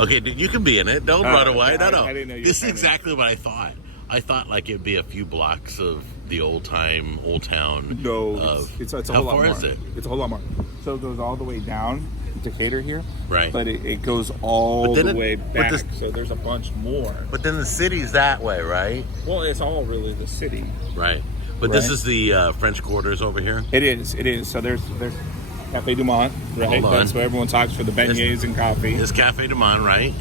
Okay, dude, you can be in it. Don't run away. No. I didn't know you were This is trying to- exactly what I thought. I thought like it'd be a few blocks of the old town. No, it's a how whole lot far more. is it? It's a whole lot more. So it goes all the way down Decatur here. Right. But it goes all the way back. this- So there's a bunch more. But then the city's that way, right? Well, it's all really the city. Right. But this Right. is the French Quarters over here. It is. So there's Cafe Du Monde, right? Hold on. That's where everyone talks for the beignets and coffee. It's Cafe Du Monde, right?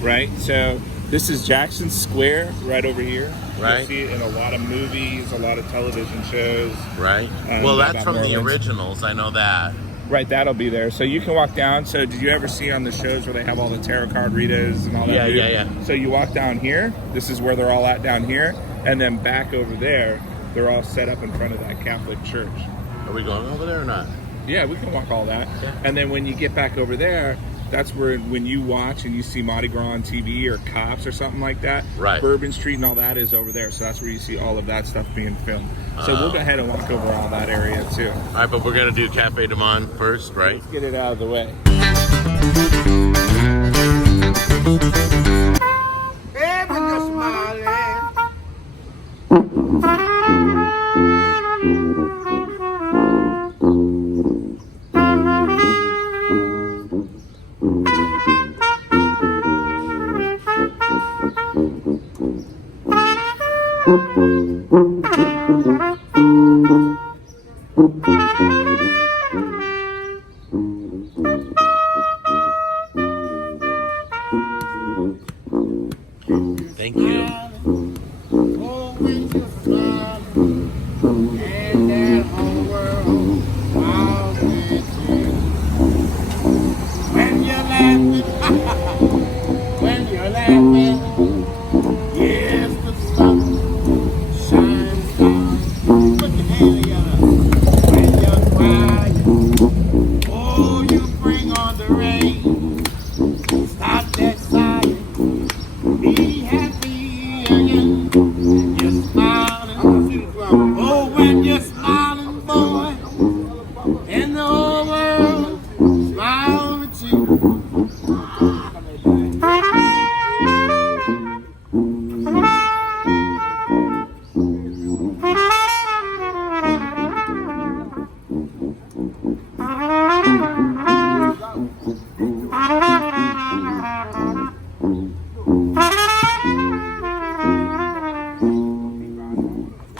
Right. So this is Jackson Square right over here. Right. You'll see it in a lot of movies, a lot of television shows. Right. Well, that's about from the Orleans. originals. I know that. Right, that'll be there. So you can walk down. So did you ever see on the shows where they have all the tarot card readers and all that? Yeah. So you walk down here. This is where they're all at down here. And then back over there, they're all set up in front of that Catholic church. Are we going over there or not? Yeah, we can walk all that. Yeah. And then when you get back over there, that's where when you watch and you see Mardi Gras on TV or Cops or something like that, Right. Bourbon Street and all that is over there. So that's where you see all of that stuff being filmed. So we'll go ahead and walk over all that area too. All right, but we're going to do Cafe Du Monde first, right? Let's get it out of the way. Thank you. When you're laughing, yes, the sun shines down. Put your hand together. When you're crying, oh, you bring on the rain. Stop that sighing. Be happy again. When you're smiling, oh, when you're smiling, boy, and the whole world smiles with you.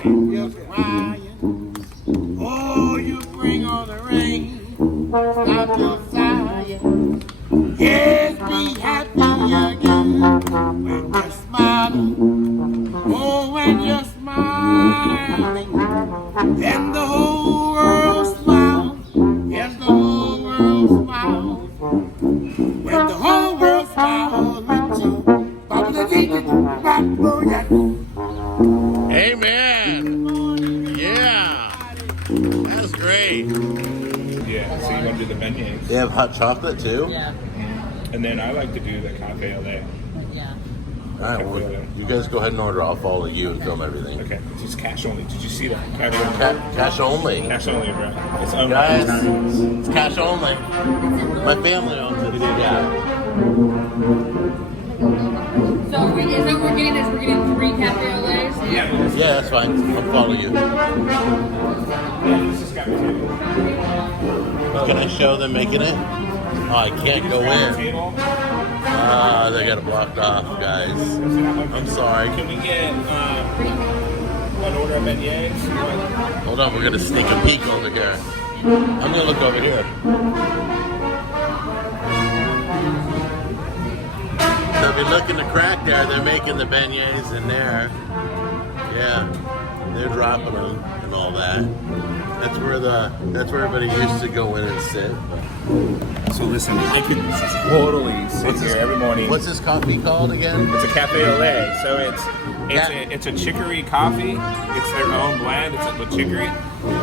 You're crying. Oh, you bring on the rain. Stop your sighing. Yes, be happy again. When you're smiling. Oh, when you're smiling. Then the whole world smiles. Yes, the whole world smiles. When the whole world smiles with you. Baba the teacher, oh, yeah. Amen. Yeah. That's great. Yeah, so you want to do the beignets. They have hot chocolate too? Yeah. And then I like to do the Cafe LA. Yeah. All right, well, you guys go ahead and order. I'll follow you and film everything. Okay, it's just cash only. Did you see that? Cash only. Cash only, bro. It's only. Guys, it's cash only. My family owns it. Yeah. So is that what we're getting? Is we're getting 3 cafe au laits? Yeah. Yeah, that's fine. I'll follow you. This has got table. Can I show them making it? Oh, I can't go in. Table. They got it blocked off, guys. I'm sorry. Can we get one order of beignets? Hold on, we're gonna sneak a peek over here. I'm gonna look over here. So if you look in the crack there, they're making the beignets in there. Yeah, they're dropping them and all that. That's where everybody used to go in and sit. So listen, I could totally sit here every morning. What's this coffee called again? It's a cafe au lait, so it's a chicory coffee. It's their own blend. It's with chicory,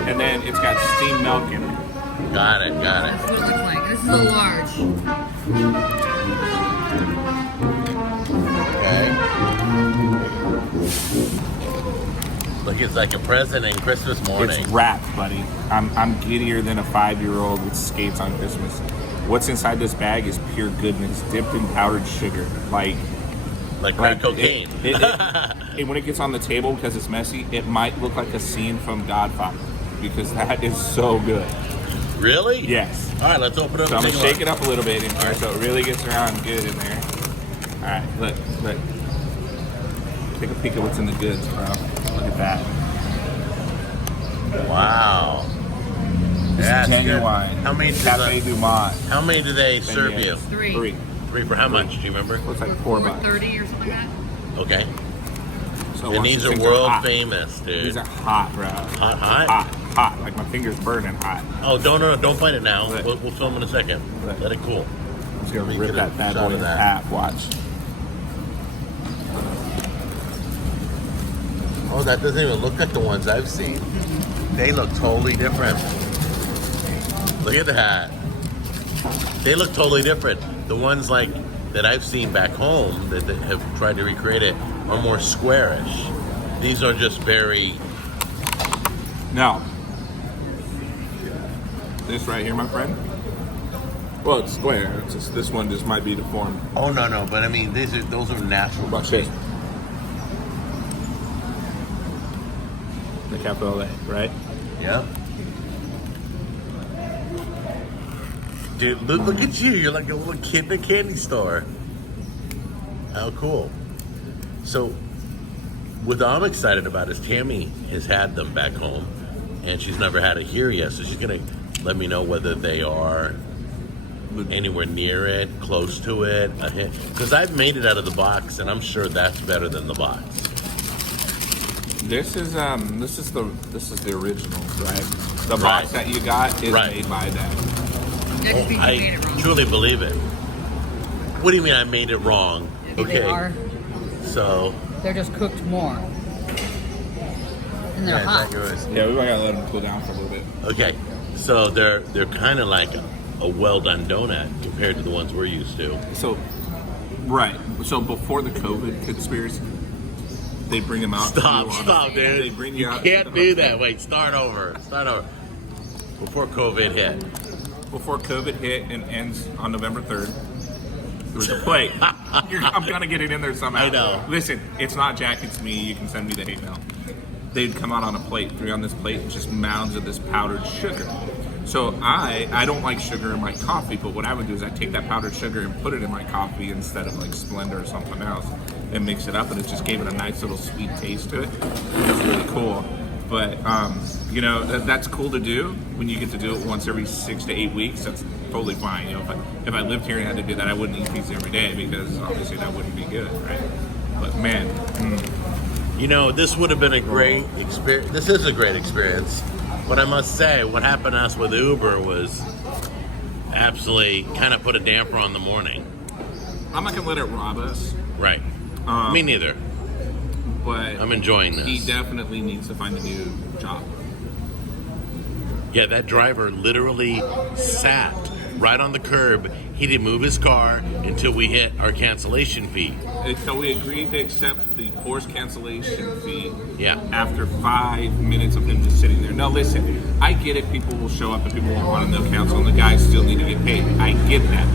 and then it's got steamed milk in it. Got it. That's what it looks like. This is a large. Okay. Look, it's like a present in Christmas morning. It's wrapped, buddy. I'm giddier than a 5-year-old with skates on Christmas. What's inside this bag is pure goodness, dipped in powdered sugar, like crack cocaine. And when it gets on the table, because it's messy, it might look like a scene from Godfather, because that is so good. Really? Yes. All right, let's open it up. So I'm and gonna take a shake it up a little bit in here, so it really gets around good in there. All right, look. Take a peek at what's in the goods, bro. Look at that. look. Wow. This Yeah, is it's genuine. good. How many? Cafe Du Monde. How many do they serve you? Three. Three for how much? Do you remember? Looks like $4. $4.30 or something like that. Okay. So And once these are things world hot. famous, dude. These are hot, bro. Hot? Hot. Like my fingers burning hot. Oh, don't bite it now. Right. We'll film in a second. Right. Let it cool. I'm just gonna Let me rip get a that bad shot boy of in that. half. Watch. Oh, that doesn't even look like the ones I've seen. They look totally different. Look at that. They look totally different. The ones like that I've seen back home that have tried to recreate it are more squarish. These are just very. Now, this right here, my friend. Well, it's square. It's just, this one just might be deformed. Oh no! But I mean, those are natural. Watch this. The capital A, right? Yeah. Dude, look at you. You're like a little kid in a candy store. How cool. So, what I'm excited about is Tammy has had them back home, and she's never had it here yet. So she's going to let me know whether they are anywhere near it, close to it, a hit. Because I've made it out of the box, and I'm sure that's better than the box. This is the original, right? The box Right. that you got is Right. made by them. Next week you made I it wrong. truly believe it. What do you mean I made it wrong? They are. So, They're just cooked more. And they're yeah, hot. yours. Yeah, we gotta let them cool down for a little bit. Okay, so they're kind of like a well done donut compared to the ones we're used to. So, right. So before the COVID conspiracy, they bring them out. Stop, dude. They bring You you out. can't do that. Wait, start over. Before COVID hit. Before COVID hit and ends on November 3rd, there was a plate. I'm gonna get it in there somehow. I know. Listen, it's not Jack, it's me. You can send me the hate mail. They'd come out on a plate, three on this plate, and just mounds of this powdered sugar. So I don't like sugar in my coffee, but what I would do is I'd take that powdered sugar and put it in my coffee instead of like Splenda or something else and mix it up, and it just gave it a nice little sweet taste to it. It's really cool. But, you know, that's cool to do when you get to do it once every 6 to 8 weeks. That's totally fine. You know, if I lived here and had to do that, I wouldn't eat pizza every day because obviously that wouldn't be good, right? But man, You know, this would have been a great experience. This is a great experience. But I must say, what happened to us with Uber was absolutely kind of put a damper on the morning. I'm not going to let it rob us. Right. Me neither. But I'm enjoying this. he definitely needs to find a new job. Yeah, that driver literally sat right on the curb. He didn't move his car until we hit our cancellation fee. And so we agreed to accept the forced cancellation fee Yeah. after 5 minutes of him just sitting there. Now listen, I get it. People will show up and people won't want to no counsel, and the guys still need to get paid. I get that.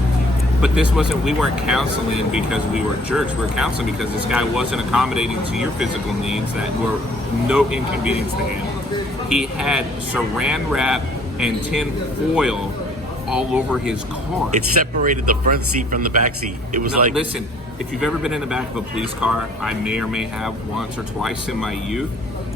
But this wasn't, we weren't counseling because we were jerks. We were counseling because this guy wasn't accommodating to your physical needs that were no inconvenience to him. He had saran wrap and tin foil all over his car. It separated the front seat from the back seat. It was Now, like, listen, if you've ever been in the back of a police car, I may or may have once or twice in my youth.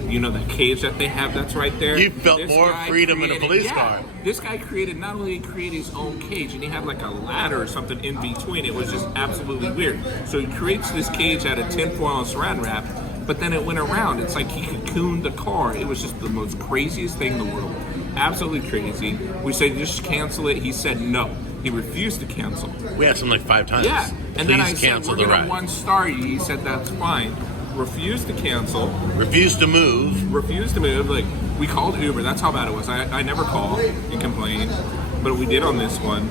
You know that cage that they have that's right there? You felt This more guy freedom in a police car. This guy not only created his own cage, and he had like a ladder or something in between. It was just absolutely weird. So he creates this cage out of tinfoil and saran wrap, but then it went around. It's like he cocooned the car. It was just the most craziest thing in the world. Absolutely crazy. We said, just cancel it. He said no. He refused to cancel. we asked him like 5 times. Yeah, and then I Please said, cancel we're the going to ride. 1-star you. He said, that's fine. Refused to cancel. Refused to move. Refused to move. Like, we called Uber. That's how bad it was. I never call and complain, but we did on this one.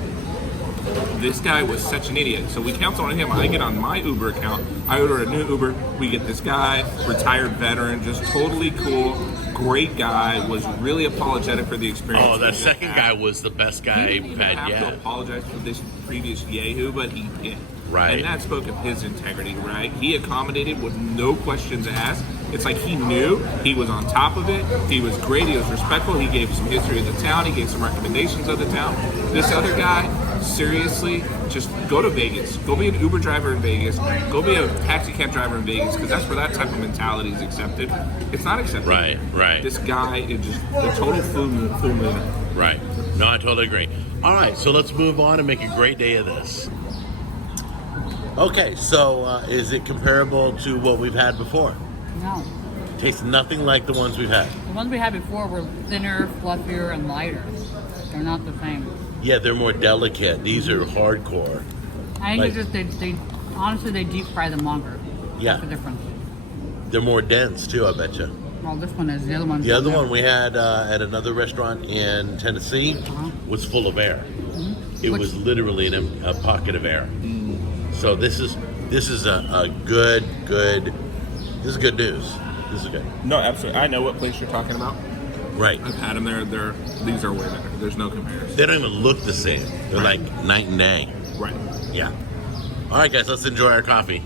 This guy was such an idiot. So we canceled on him. I get on my Uber account. I order a new Uber. We get this guy, retired veteran, just totally cool, great guy, was really apologetic for the experience. Oh, that he second had. guy was the best guy He we've didn't even had have to yet. apologize for this previous Yahoo, but he did. Right. And that spoke of his integrity, right? He accommodated with no questions asked. It's like he knew, he was on top of it, he was great, he was respectful, he gave some history of the town, he gave some recommendations of the town. This other guy, seriously, just go to Vegas. Go be an Uber driver in Vegas. Go be a taxi cab driver in Vegas, because that's where that type of mentality is accepted. It's not accepted. Right. This guy is just the total full moon. Right. No, I totally agree. All right, so let's move on and make a great day of this. Okay, so is it comparable to what we've had before? No. Tastes nothing like the ones we've had. The ones we had before were thinner, fluffier, and lighter. They're not the same. Yeah, they're more delicate. These are hardcore. I think Like- it's just they honestly they deep fry them longer. Yeah. That's the difference. They're more dense too, I bet you. Well, this one is. The other one's The other one we had at another restaurant in Tennessee was full of air. It Which- was literally in a pocket of air. So this is a good. This is good news. This is good. No, absolutely. I know what place you're talking about. Right. I've had them there. These are way better. There's no comparison. They don't even look the same. They're like night and day. Right. Yeah. All right, guys. Let's enjoy our coffee.